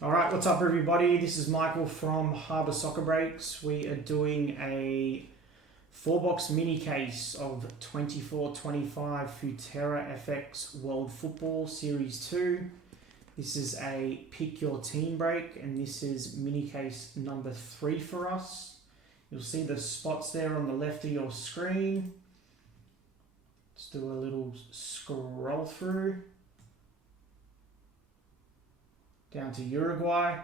All right, what's up everybody? This is Michael from Harbour Soccer Breaks. We are doing a 4-box mini case of 24-25 Futera FX World Football Series 2. This is a pick your team break and this is mini case number 3 for us. You'll see the spots there on the left of your screen. Let's do a little scroll through. Down to Uruguay.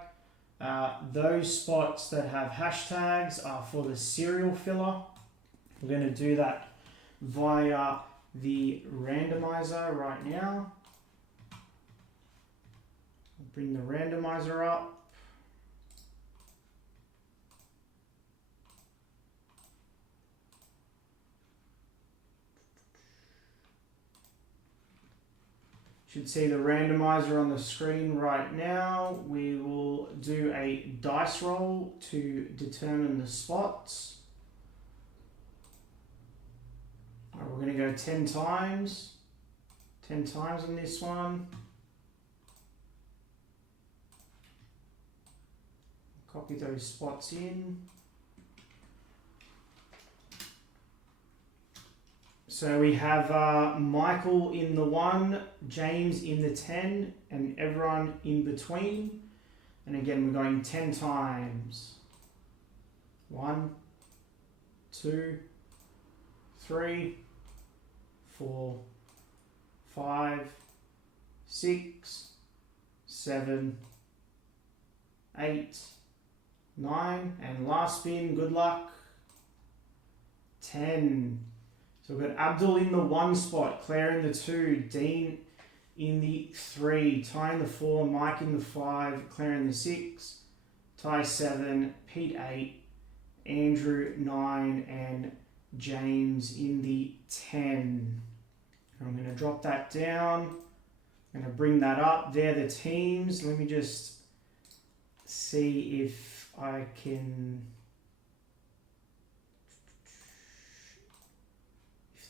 Those spots that have hashtags are for the serial filler. We're going to do that via the randomizer right now. Bring the randomizer up. Should see the randomizer on the screen right now. We will do a dice roll to determine the spots. Right, we're going to go 10 times. 10 times on this one. Copy those spots in. So we have Michael in the 1, James in the 10, and everyone in between. And again, we're going 10 times. 1, 2, 3, 4, 5, 6, 7, 8, 9, and last spin, good luck, 10. So we've got Abdul in the 1 spot, Claire in the 2, Dean in the 3, Ty in the 4, Mike in the 5, Claire in the 6, Ty 7, Pete 8, Andrew 9, and James in the 10. I'm going to drop that down. I'm going to bring that up. They're the teams. Let me just see if I can...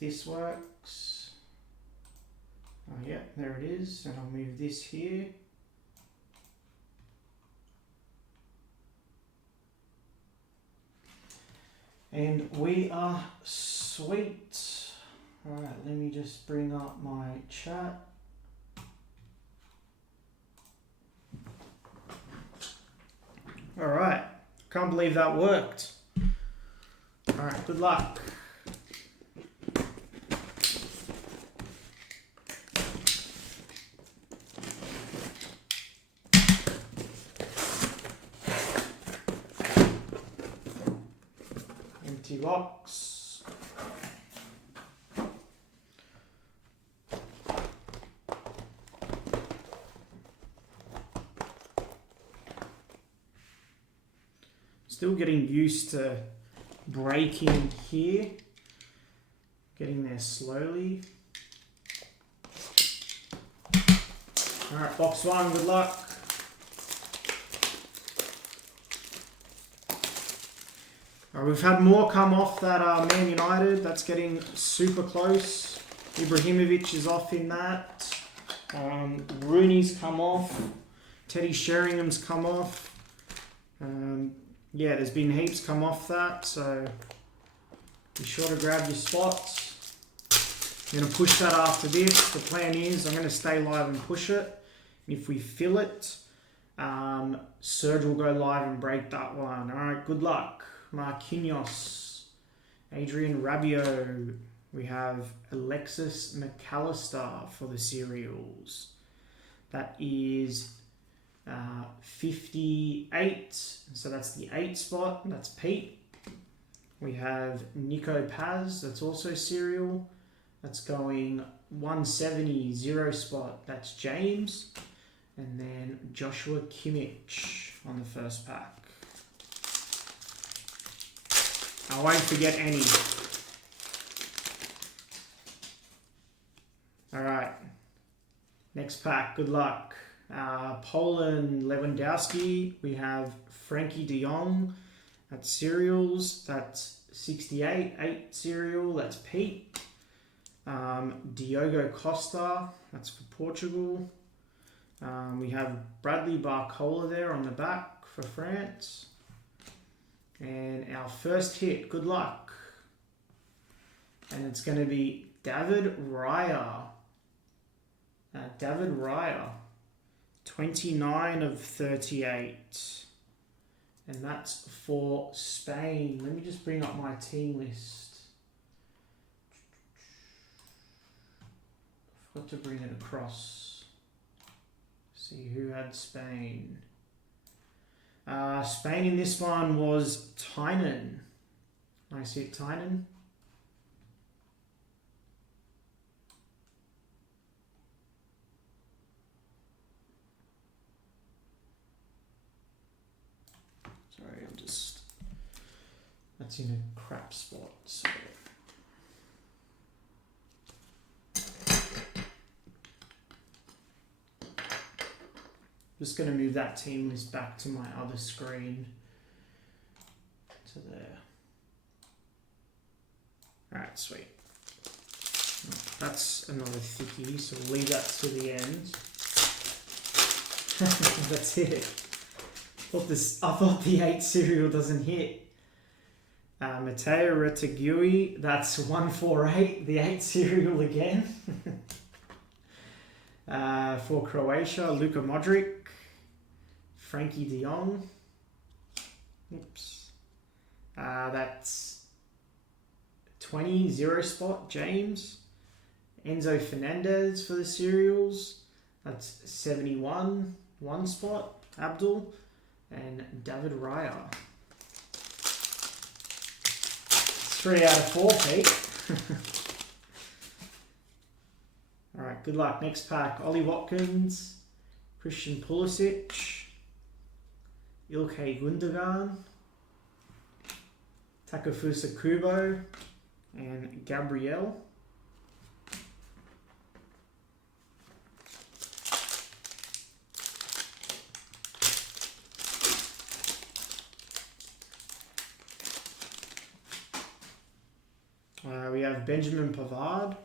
this works. Oh yeah, there it is, and I'll move this here. And we are sweet. All right, let me just bring up my chat. All right, can't believe that worked. All right, good luck. Empty box. Still getting used to breaking here. Getting there slowly. All right, box 1, good luck. We've had more come off that Man United. That's getting super close. Ibrahimovic is off in that. Rooney's come off. Teddy Sheringham's come off. Yeah, there's been heaps come off that. So be sure to grab your spots. I'm going to push that after this. The plan is I'm going to stay live and push it. If we fill it, Serge will go live and break that one. All right, good luck. Marquinhos, Adrian Rabiot. We have Alexis McAllister for the cereals. That is 58. So that's the 8 spot. That's Pete. We have Nico Paz. That's also cereal. That's going 170, 0 spot. That's James. And then Joshua Kimmich on the first pack. I won't forget any. Alright. Next pack, good luck. Poland Lewandowski. We have Frankie de Jong. That's cereals. That's 68. 8 cereal. That's Pete. Diogo Costa. That's for Portugal. We have Bradley Barcola there on the back for France. And our first hit, good luck. And it's going to be David Raya. David Raya. 29 of 38. And that's for Spain. Let me just bring up my team list. I forgot to bring it across. See who had Spain. Spain in this one was Tynan. Nice hit, Tynan. Sorry, I'm just... That's in a crap spot, so... Just going to move that team list back to my other screen. To there. Alright, sweet. That's another thickie, so we'll leave that to the end. That's it. I thought the 8 serial doesn't hit. Matteo Retegui, that's 148, the 8 serial again. For Croatia, Luka Modric, Frankie de Jong. Oops. That's 20, 0 spot, James. Enzo Fernandez for the serials. That's 71, 1 spot, Abdul. And David Raya. 3 out of 4, Pete. Alright, good luck. Next pack, Ollie Watkins, Christian Pulisic, Ilkay Gundogan, Takefusa Kubo, and Gabriel. We have Benjamin Pavard,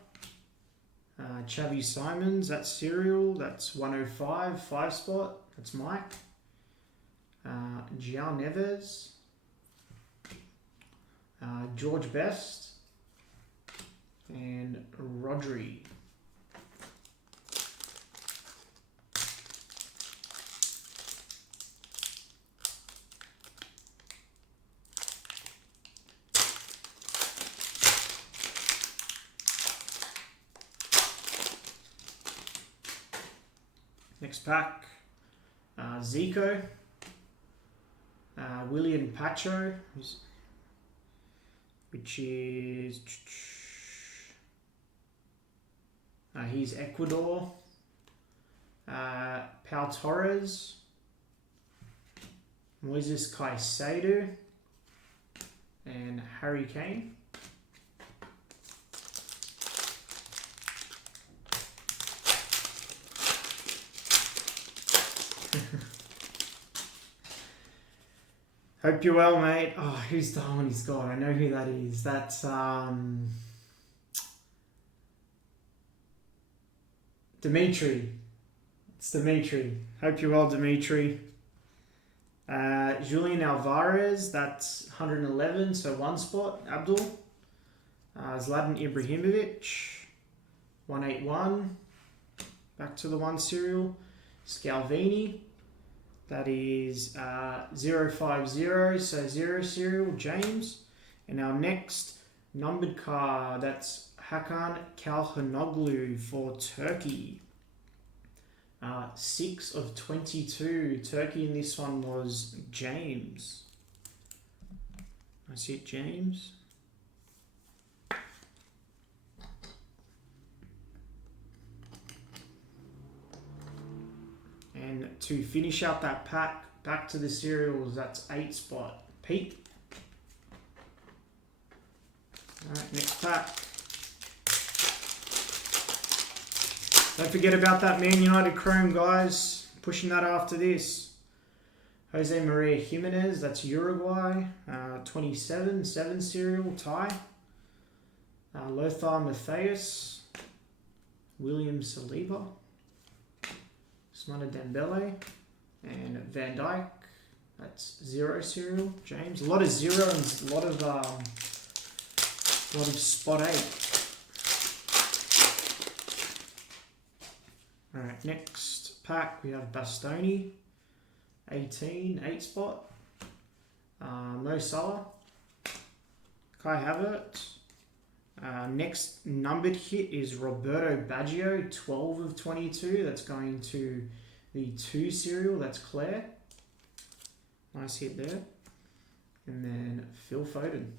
Xavi Simons, that's serial, that's 105, 5 spot, that's Mike. João Neves, George Best, and Rodri. Next pack, Zico, William Pacho, which is, he's Ecuador, Pau Torres, Moises Caicedo, and Harry Kane. Hope you're well, mate. Oh, who's the one he's got? I know who that is. That's Dimitri. It's Dimitri. Hope you're well, Dimitri. Julian Alvarez, that's 111, so 1 spot. Abdul. Zlatan Ibrahimovic, 181. Back to the 1 serial. Scalvini. That is 050, so 0 serial, James. And our next numbered card, that's Hakan Calhanoglu for Turkey. 6 of 22. Turkey in this one was James. I see it, James. And to finish out that pack, back to the serials, that's 8 spot. Pete. Alright, next pack. Don't forget about that Man United Chrome, guys. Pushing that after this. Jose Maria Jimenez, that's Uruguay. 27, 7 serial, tie. Lothar Matthäus. William Saliba. Ousmane Dembele and Van Dijk. That's 0 serial. James, a lot of 0 and a lot of spot 8. All right, next pack we have Bastoni, 18, 8 spot. Mo Salah, Kai Havertz. Next numbered hit is Roberto Baggio, 12 of 22. That's going to the 2 serial. That's Claire. Nice hit there. And then Phil Foden.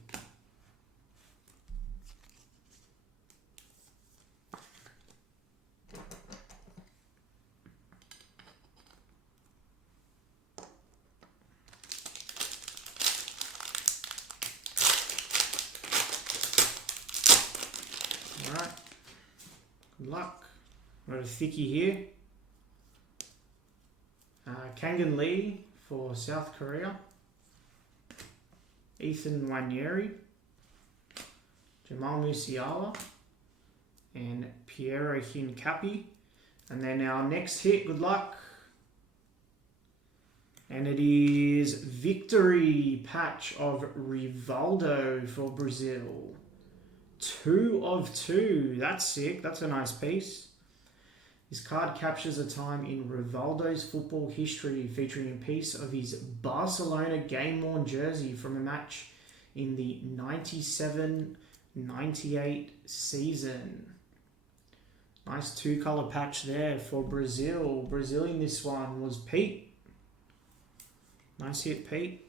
Alright. Good luck. Got a thickie here. Kangan Lee for South Korea. Ethan Wanyeri. Jamal Musiala. And Piero Hincapi. And then our next hit, good luck. And it is victory patch of Rivaldo for Brazil. 2 of 2. That's sick. That's a nice piece. This card captures a time in Rivaldo's football history, featuring a piece of his Barcelona game-worn jersey from a match in the 97-98 season. Nice 2-color patch there for Brazil. Brazil in this one was Pete. Nice hit, Pete.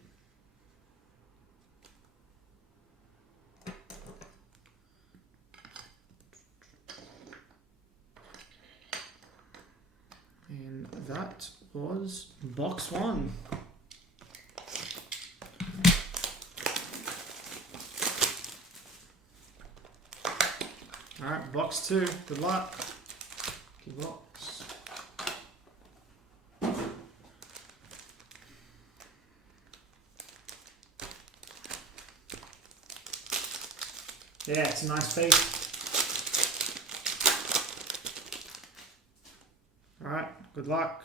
And that was box 1. Alright, box 2. Good luck. Good box. Yeah, it's a nice piece. Alright, good luck.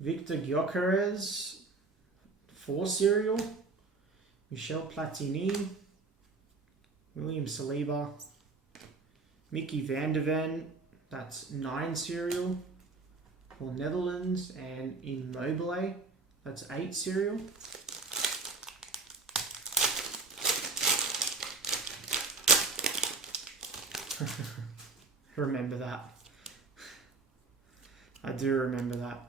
Victor Gyökeres, 4 serial. Michel Platini. William Saliba. Mickey van der Ven, that's 9 serial. For Netherlands. And Immobile, that's 8 serial. Remember that. I do remember that.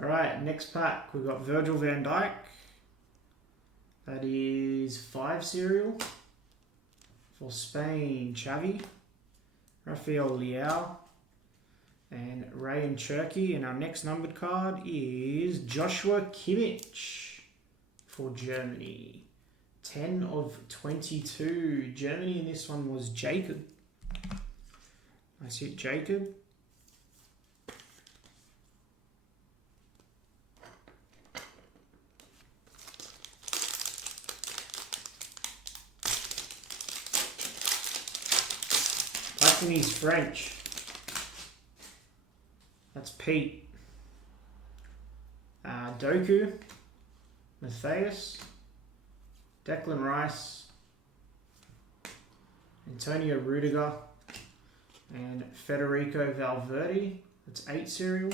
Alright, next pack. We've got Virgil van Dijk. That is 5 serial. For Spain, Xavi. Rafael Leao. And Rayan Cherki. And our next numbered card is Joshua Kimmich for Germany. 10 of 22. Germany in this one was Jacob. Nice hit, Jacob. Platini's French. That's Pete. Doku. Matthias. Declan Rice. Antonio Rudiger. And Federico Valverde. That's 8 serial.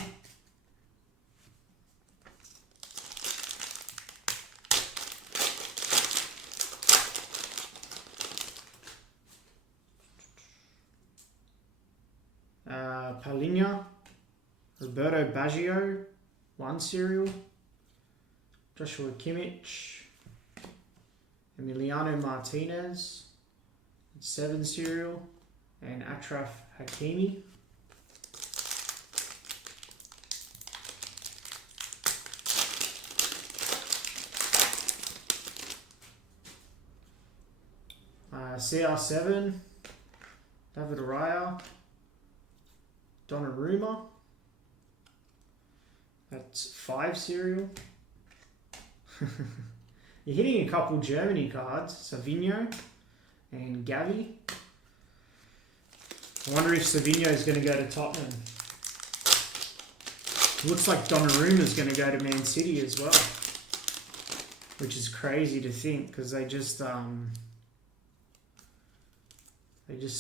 Palinha. Roberto Baggio. 1 serial. Joshua Kimmich. Emiliano Martinez. 7 serial. And Achraf Hakimi. CR7. David Raya. Donnarumma. That's 5 serial. You're hitting a couple Germany cards. Savinho and Gavi. I wonder if Savinho is going to go to Tottenham. Looks like Donnarumma's going to go to Man City as well, which is crazy to think because they just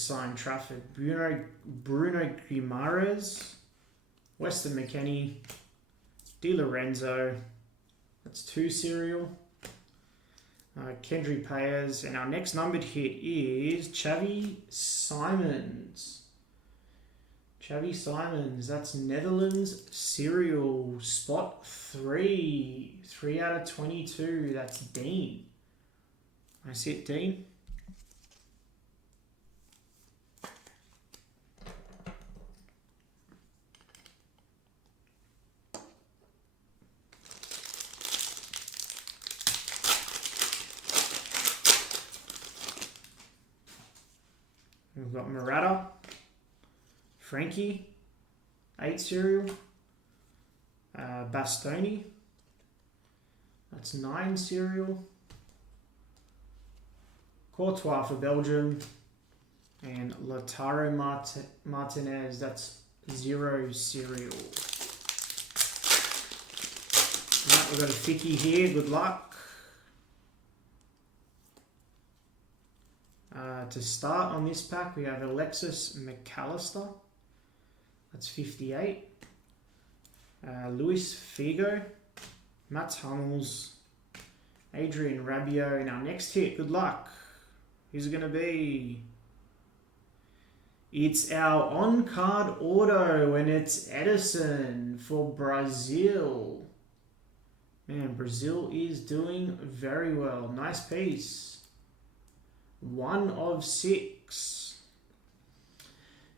signed Trafford. Bruno Guimaraes, Weston McKennie, Di Lorenzo. That's 2 serial. Kendry Payers, and our next numbered hit is Xavi Simons. Xavi Simons, that's Netherlands serial, spot 3. 3 out of 22, that's Dean. Nice hit, Dean. We've got Murata, Frankie, 8 serial, Bastoni, that's 9 serial, Courtois for Belgium, and Lautaro Martinez, that's 0 serial. Alright, we've got a Ficky here, good luck. To start on this pack, we have Alexis McAllister. That's 58. Luis Figo, Mats Hummels, Adrian Rabiot. And our next hit, good luck. Who's it going to be? It's our on-card auto, and it's Edison for Brazil. Man, Brazil is doing very well. Nice piece. 1 of 6.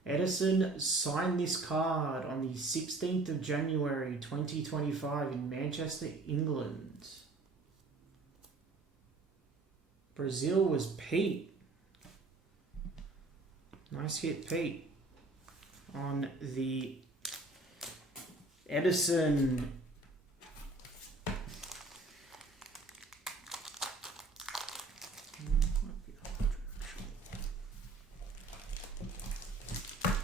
Edison signed this card on the 16th of January 2025 in Manchester, England. Brazil was Pete. Nice hit, Pete. On the Edison.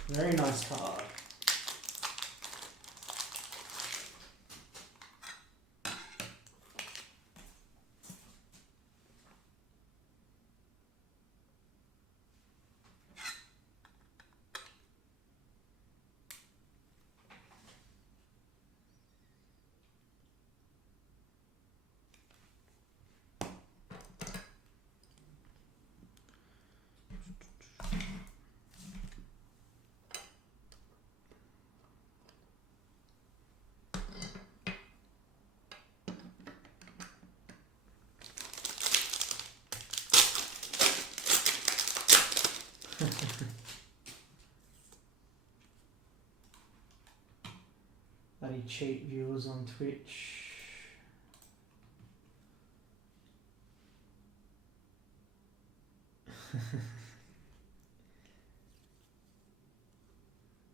Very nice card. Bloody cheap viewers on Twitch.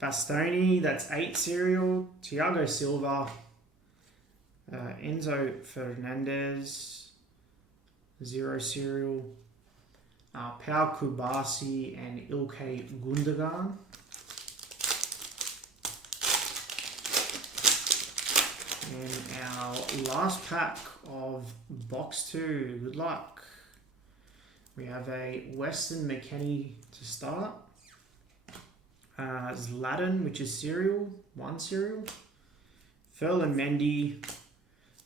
Bastoni, that's 8 serial. Thiago Silva. Enzo Fernandez, 0 serial. Pau Kubasi and Ilkay Gundogan. And our last pack of box 2, good luck. We have a Weston McKennie to start. Zlatan, which is serial, 1 serial. Ferland Mendy,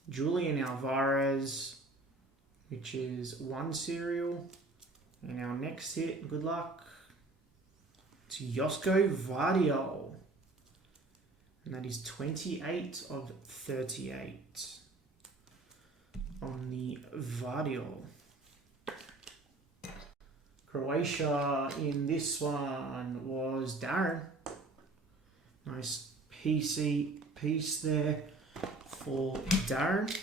Julian Alvarez, which is 1 serial. And our next hit, good luck, to Josko Vardiol. And that is 28 of 38 on the Vardiol. Croatia in this one was Darren. Nice PC piece there for Darren.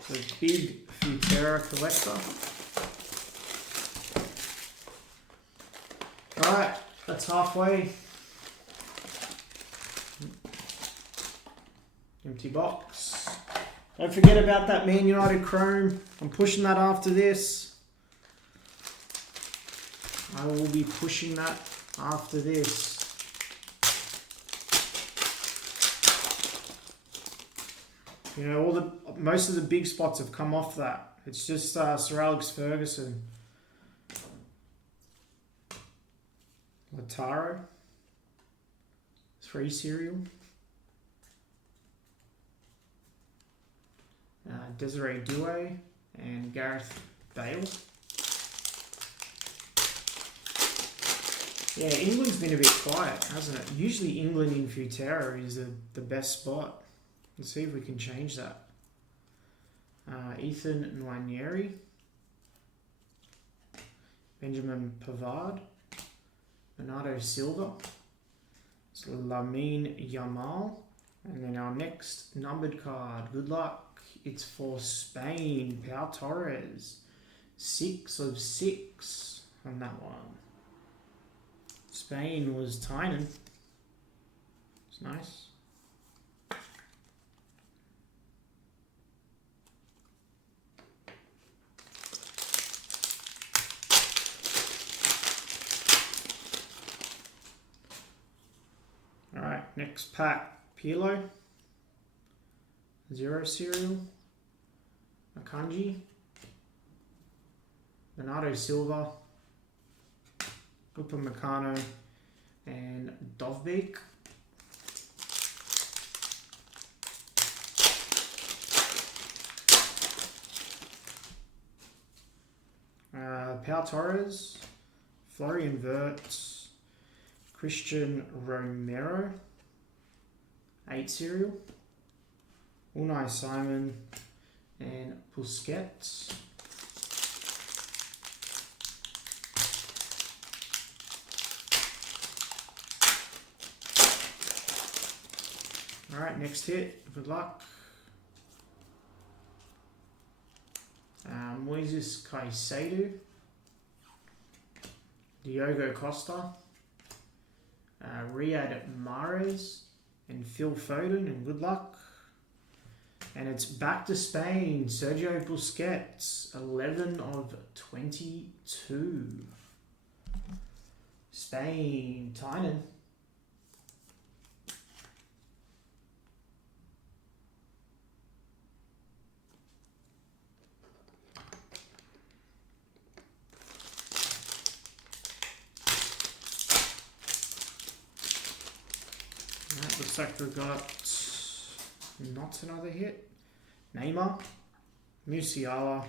So big Futera collector. Alright, that's halfway. Empty box. Don't forget about that Man United Chrome. I'm pushing that after this. I will be pushing that after this. You know, most of the big spots have come off that. It's just Sir Alex Ferguson. Lataro. 3 serial. Desiree Douay and Gareth Bale. Yeah, England's been a bit quiet, hasn't it? Usually England in Futera is the best spot. Let's see if we can change that. Ethan Nwanieri. Benjamin Pavard. Bernardo Silva. It's Lamine Yamal. And then our next numbered card, good luck. It's for Spain, Pau Torres. 6 of 6 on that one. Spain was Tynan. It's nice. Alright, next pack. Pirlo. 0 serial. Akanji. Bernardo Silva. Upamecano and Dovbeek. Pau Torres, Florian Wirtz, Christian Romero, 8 serial, Unai Simon and Busquets. Alright, next hit. Good luck. Moises Caicedo. Diogo Costa. Riyad Mahrez. And Phil Foden. And good luck. And it's back to Spain. Sergio Busquets. 11 of 22. Spain. Tynan. Looks like we've got not another hit. Neymar, Musiala,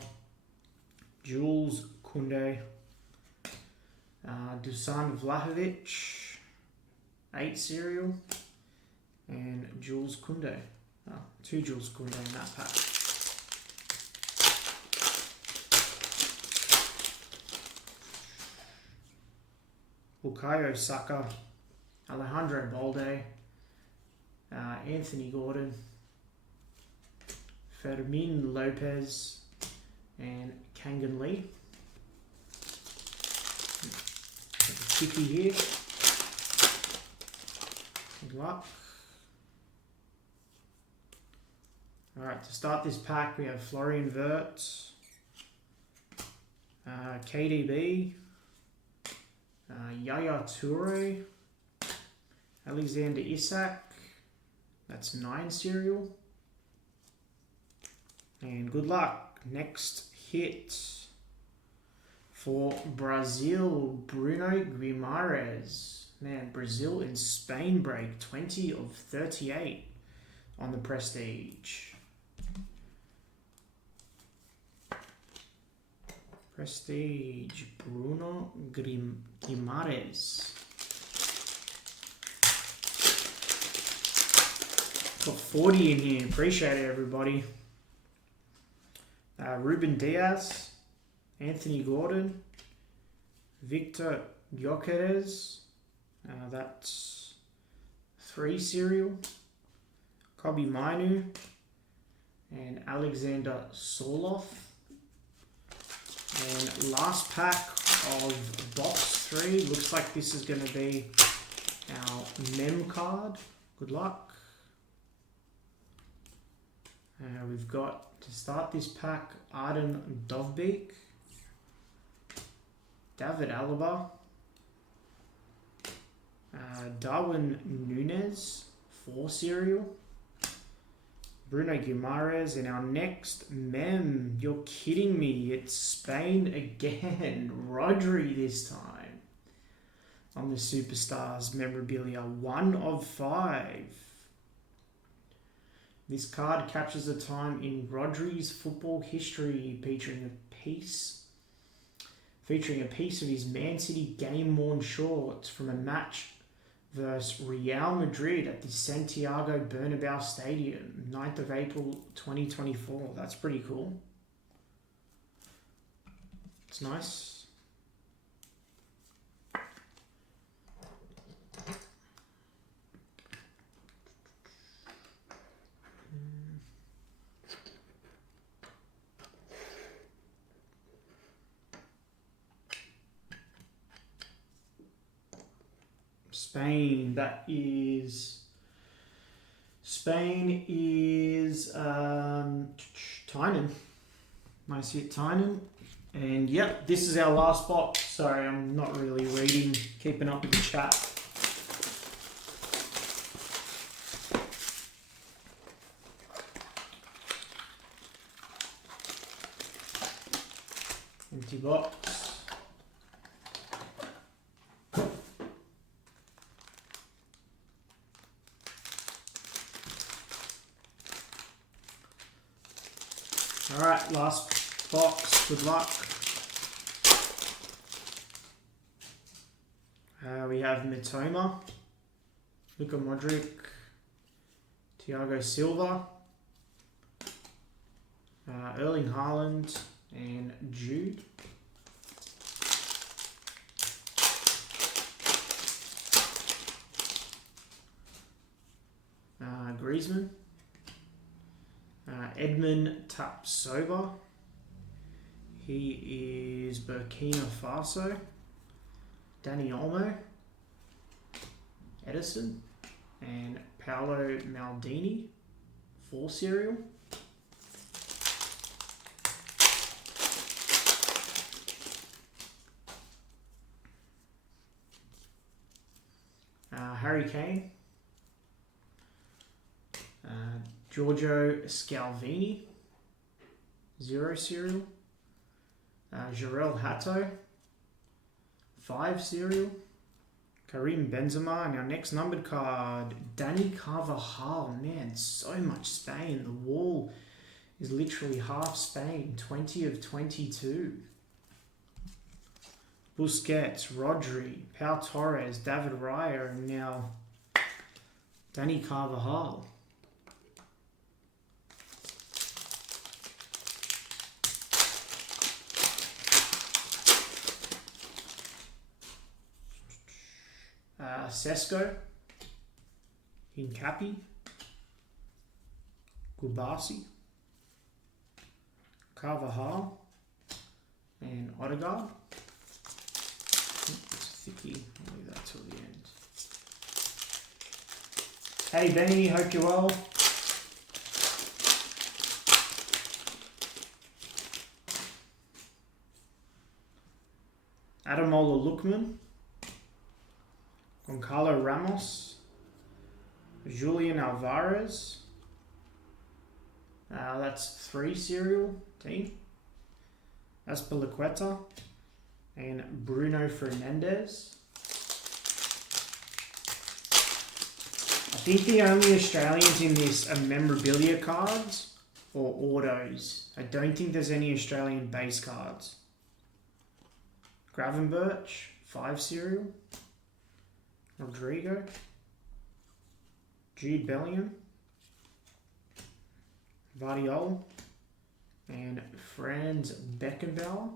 Jules Koundé, Dusan Vlahovic, 8 serial, and Jules Koundé. 2 Jules Koundé in that pack. Bukayo Saka, Alejandro Balde, Anthony Gordon, Fermin Lopez, and Kangan Lee. Chicky here. Good luck. Alright, to start this pack we have Florian Wirtz, KDB, Yaya Toure, Alexander Isak. That's 9 serial. And good luck. Next hit for Brazil, Bruno Guimarães. Man, Brazil and Spain break 20 of 38 on the Prestige. Prestige, Bruno Guimarães. Got 40 in here. Appreciate it, everybody. Ruben Diaz, Anthony Gordon, Victor Gyökeres. That's 3 serial. Kobe Mainu and Alexander Sorloth. And last pack of box 3. Looks like this is going to be our mem card. Good luck. We've got, to start this pack, Arden Dovbeek, David Alaba, Darwin Núñez, 4 serial, Bruno Guimaraes. And our next mem, you're kidding me, it's Spain again. Rodri this time on the Superstars memorabilia, 1 of 5. This card captures a time in Rodri's football history, featuring a piece of his Man City game-worn shorts from a match versus Real Madrid at the Santiago Bernabeu Stadium, 9th of April 2024. That's pretty cool. It's nice. Spain, Spain is Tynan. Nice hit, Tynan. And yep, this is our last box. Sorry, I'm not really reading, keeping up with the chat. Empty box. Alright, last box. Good luck. We have Mitoma, Luka Modric, Thiago Silva, Erling Haaland, and Jude. Griezmann. Edmund Tapsoba. He is Burkina Faso. Dani Olmo. Edison. And Paolo Maldini. 4 serial. Harry Kane. Giorgio Scalvini, 0 serial. Jarell Hato, 5 serial. Karim Benzema, and our next numbered card, Dani Carvajal. Man, so much Spain. The wall is literally half Spain, 20 of 22. Busquets, Rodri, Pau Torres, David Raya, and now Dani Carvajal. Sesko, Hincapi, Gubasi, Carvajal, and Odegaard. It's a thickie. I'll leave that till the end. Hey Benny, hope you're well. Ademola Lookman, Goncalo Ramos, Julian Alvarez. That's 3 serial team. Azpilicueta and Bruno Fernandes. I think the only Australians in this are memorabilia cards or autos. I don't think there's any Australian base cards. Gravenberch, 5 serial. Rodrigo, Jude Bellingham, Vardiol, and Franz Beckenbauer.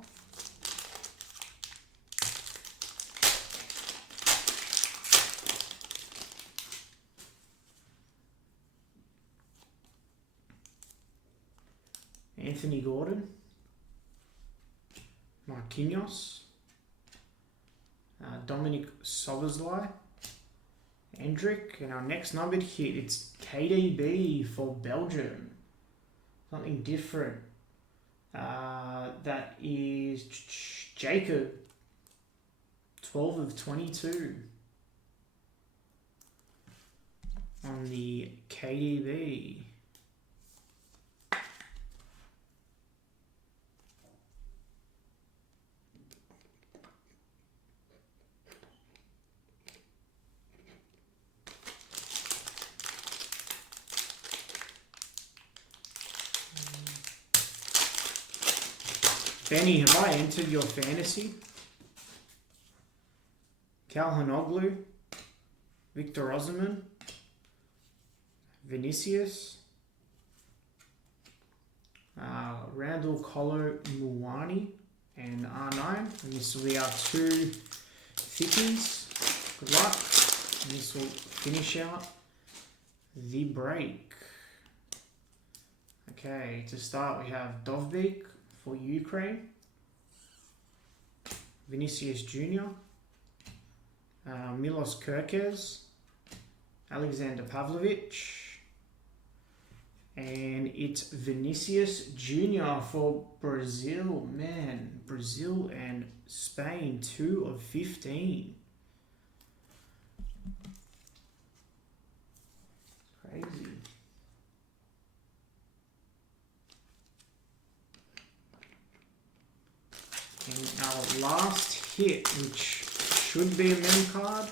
Anthony Gordon, Marquinhos, Dominic Soboslai, Hendrick, and our next numbered hit, it's KDB for Belgium. Something different. That is Jacob, 12 of 22 on the KDB. Benny, have I entered your fantasy? Calhanoglu, Victor Osimhen, Vinicius, Randall Colo Muwani, and R9. And this will be our 2 thickies. Good luck. And this will finish out the break. Okay, to start we have Dovbyk for Ukraine, Vinicius Jr., Milos Kerkez, Alexander Pavlovich, and it's Vinicius Jr. for Brazil. Man, Brazil and Spain, 2 of 15. Crazy. And our last hit, which should be a mem card,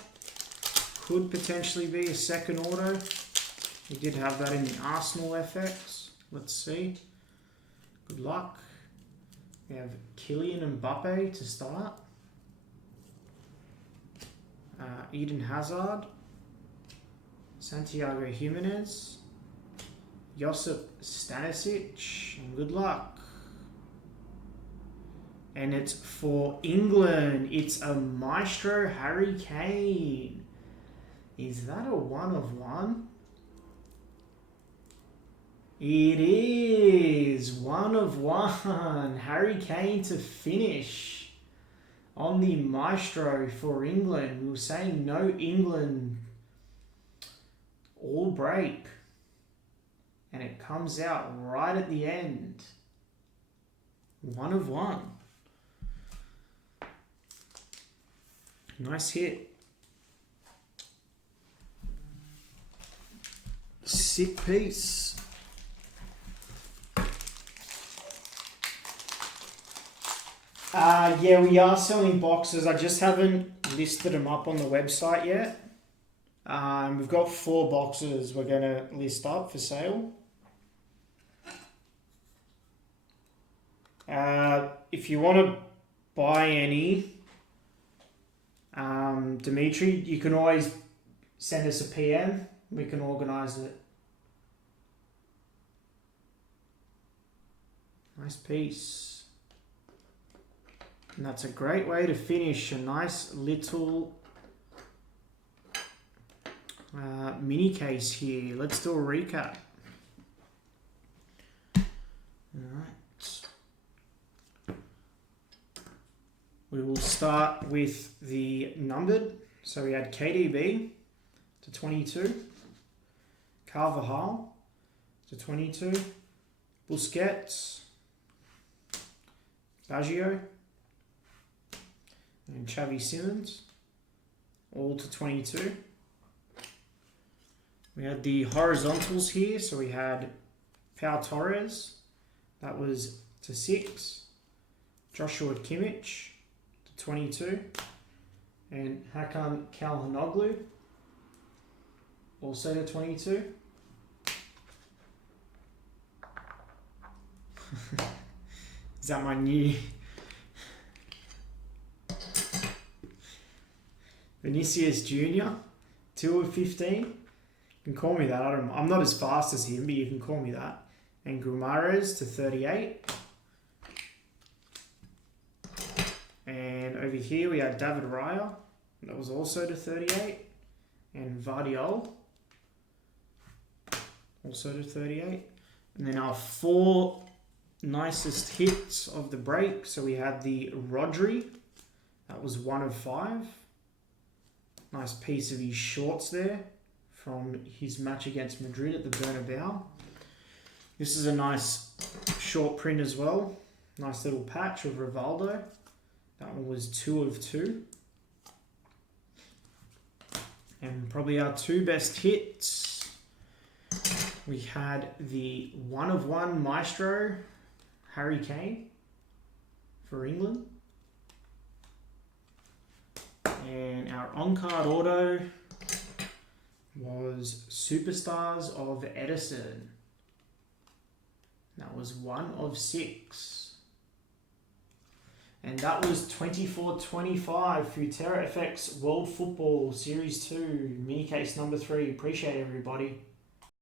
could potentially be a second auto. We did have that in the Arsenal FX. Let's see. Good luck. We have Kylian Mbappe to start. Eden Hazard. Santiago Jimenez. Josip Stanisic. And good luck. And it's for England. It's a Maestro Harry Kane. Is that a 1 of 1? It is 1 of 1. Harry Kane to finish on the Maestro for England. We were saying no England all break. And it comes out right at the end. 1 of 1. Nice hit. Sick piece. Yeah, we are selling boxes. I just haven't listed them up on the website yet. We've got 4 boxes we're going to list up for sale. If you want to buy any, Dimitri, you can always send us a PM. We can organise it. Nice piece. And that's a great way to finish a nice little mini case here. Let's do a recap. Alright. We will start with the numbered. So we had KDB to 22, Carvajal to 22, Busquets, Baggio, and Xavi Simons, all to 22. We had the horizontals here, so we had Pau Torres, that was to 6, Joshua Kimmich to 22, and Hakan Calhanoglu, also to 22. Is that my new Vinicius Jr., 2 of 15? You can call me that. I'm not as fast as him, but you can call me that. And Gumares to 38. And over here we had David Raya. That was also to 38. And Vardiol. Also to 38. And then our 4 nicest hits of the break. So we had the Rodri. That was 1 of 5. Nice piece of his shorts there from his match against Madrid at the Bernabeu. This is a nice short print as well. Nice little patch of Rivaldo. That one was 2 of 2. And probably our 2 best hits. We had the 1 of 1 Maestro Harry Kane for England. And our on-card auto was Superstars of Edison. That was 1 of 6. And that was 24-25 Futera FX World Football Series 2, mini case number 3. Appreciate everybody.